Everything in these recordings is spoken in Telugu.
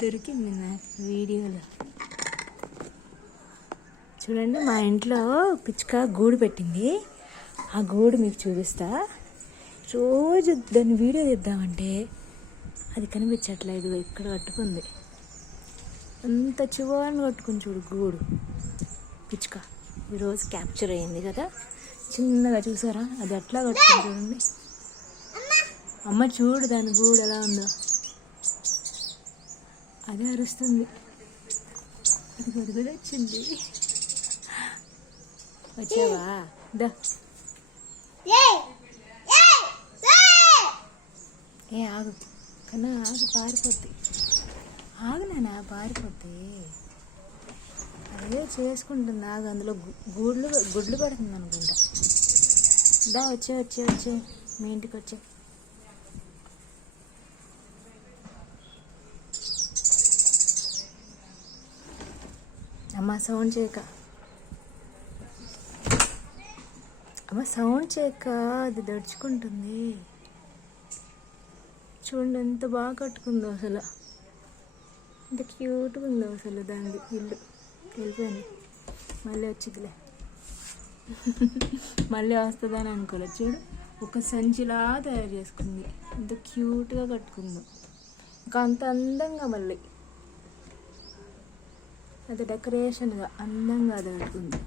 దొరికింది నాకు వీడియోలో. చూడండి, మా ఇంట్లో పిచ్చుక గూడు పెట్టింది. ఆ గూడు మీకు చూపిస్తా. రోజు దాన్ని వీడియో తీద్దామంటే అది కనిపించట్లేదు. ఇక్కడ కట్టుకుంది, అంత చివరిని కట్టుకుని చూడు గూడు. పిచ్చుక ఈరోజు క్యాప్చర్ అయ్యింది కదా, చిన్నగా చూసారా? అది ఎట్లా కట్టుకుని చూడండి. అమ్మ చూడు దాని గూడు ఎలా ఉందో. అదే అరుస్తుంది. అది కూడా వచ్చింది. వచ్చావా? దా. ఏ ఆగు కన్నా, ఆగు, పారిపోద్ది. ఆగు నాన్న, పారిపోద్ది. అదే చేసుకుంటుంది. ఆగు, అందులో గుడ్లు పడుతుంది అనుకుంటా. దా, వచ్చే మీ ఇంటికి వచ్చే. అమ్మ సౌండ్ చేయక, అది దడుచుకుంటుంది. చూడండి ఎంత బాగా కట్టుకుందో అసలు, ఎంత క్యూట్గా ఉందో అసలు. దాని ఇల్లు వెళ్ళిపోయింది, మళ్ళీ వచ్చిందిలే. మళ్ళీ వస్తుందని అనుకోలేదు. చూడు, ఒక సంచిలా తయారు చేసుకుంది. ఎంత క్యూట్గా కట్టుకుందో, ఇంకా అంత అందంగా. మళ్ళీ అది డెకరేషన్గా అందంగా అది కట్టుకుంది.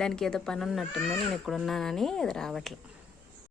దానికి ఏదో పని ఉన్నట్టుంది, నేను ఇక్కడ ఉన్నానని అది రావట్లేదు.